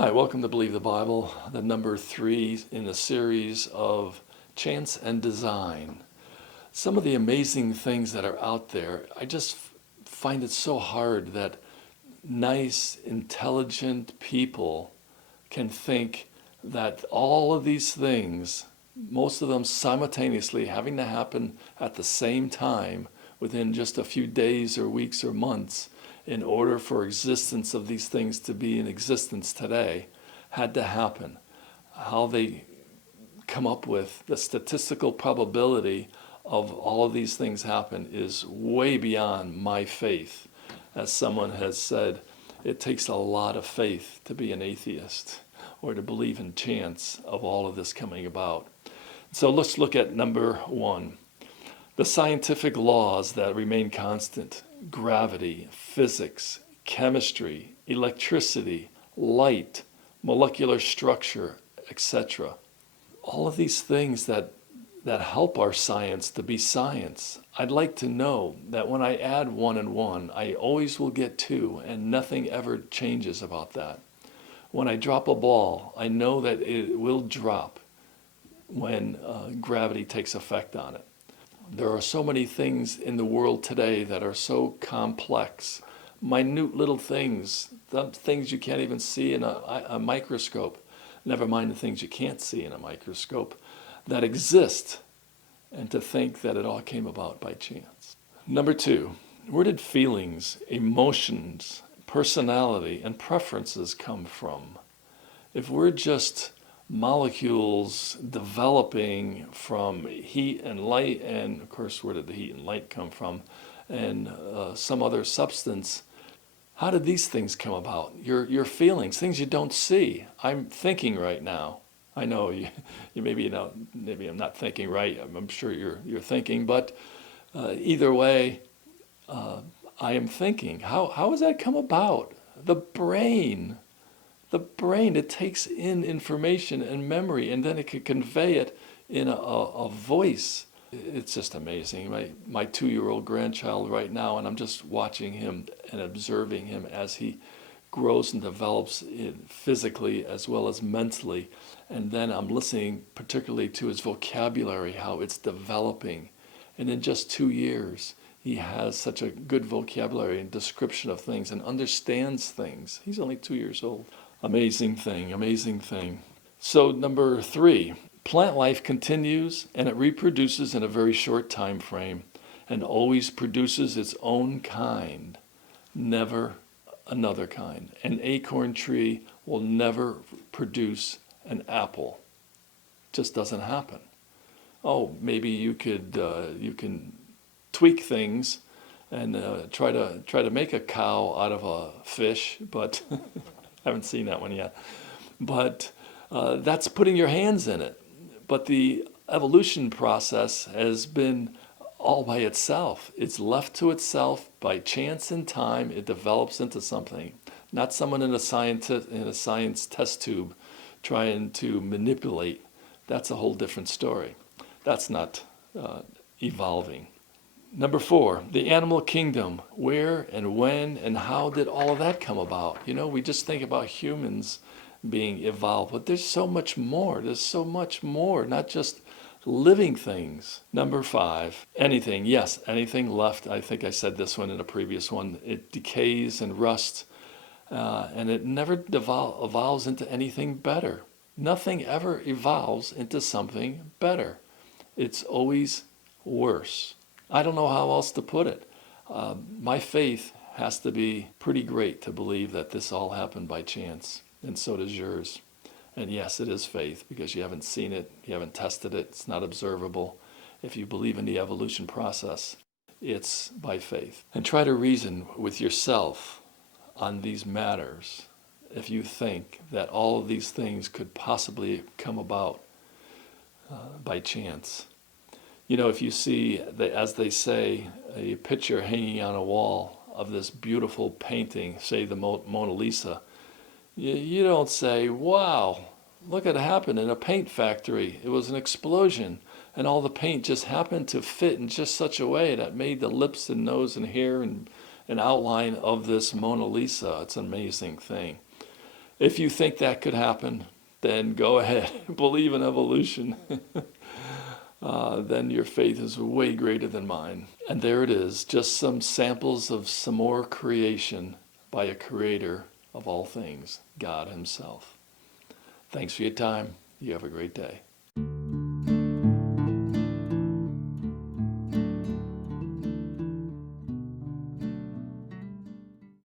Hi, welcome to Believe the Bible, the number 3 in a series of Chance and Design. Some of the amazing things that are out there, I just find it so hard that nice, intelligent people can think that all of these things, most of them simultaneously having to happen at the same time within just a few days or weeks or months, in order for existence of these things to be in existence today, had to happen. How they come up with the statistical probability of all of these things happen is way beyond my faith. As someone has said, it takes a lot of faith to be an atheist or to believe in chance of all of this coming about. So let's look at number 1. The scientific laws that remain constant: gravity, physics, chemistry, electricity, light, molecular structure, etc. All of these things that help our science to be science. I'd like to know that when I add 1 and 1, I always will get 2, and nothing ever changes about that. When I drop a ball, I know that it will drop when gravity takes effect on it. There are so many things in the world today that are so complex, minute little things, the things you can't even see in a microscope, never mind the things you can't see in a microscope, that exist, and to think that it all came about by chance. Number 2, where did feelings, emotions, personality, and preferences come from? If we're just molecules developing from heat and light, and of course, where did the heat and light come from, and some other substance, how did these things come about? Your feelings, things you don't see. I'm thinking right now. I know you maybe maybe I'm not thinking right. I'm sure you're thinking, but either way, I am thinking. How has that come about? The brain, it takes in information and memory, and then it can convey it in a voice. It's just amazing. My 2-year-old grandchild right now, and I'm just watching him and observing him as he grows and develops physically as well as mentally. And then I'm listening particularly to his vocabulary, how it's developing. And in just 2 years, he has such a good vocabulary and description of things and understands things. He's only 2 years old. Amazing thing, amazing thing. So number 3, plant life continues and it reproduces in a very short time frame and always produces its own kind, never another kind. An acorn tree will never produce an apple. Just doesn't happen. Oh, maybe you can tweak things and try to make a cow out of a fish, but I haven't seen that one yet. But that's putting your hands in it. But the evolution process has been all by itself. It's left to itself by chance and time. It develops into something. Not someone in a science test tube trying to manipulate. That's a whole different story. That's not evolving. Number 4, the animal kingdom. Where and when and how did all of that come about? We just think about humans being evolved, but there's so much more. There's so much more, not just living things. Number 5, anything. Yes, anything left. I think I said this one in a previous one. It decays and rusts, and it never evolves into anything better. Nothing ever evolves into something better. It's always worse. I don't know how else to put it. My faith has to be pretty great to believe that this all happened by chance, and so does yours. And yes, it is faith because you haven't seen it, you haven't tested it, it's not observable. If you believe in the evolution process, it's by faith. And try to reason with yourself on these matters if you think that all of these things could possibly come about by chance. If you see, as they say, a picture hanging on a wall of this beautiful painting, say the Mona Lisa, you don't say, wow, look at it happen in a paint factory. It was an explosion, and all the paint just happened to fit in just such a way that made the lips and nose and hair and an outline of this Mona Lisa. It's an amazing thing. If you think that could happen, then go ahead, believe in evolution. Then your faith is way greater than mine. And there it is, just some samples of some more creation by a creator of all things, God himself. Thanks for your time. You have a great day.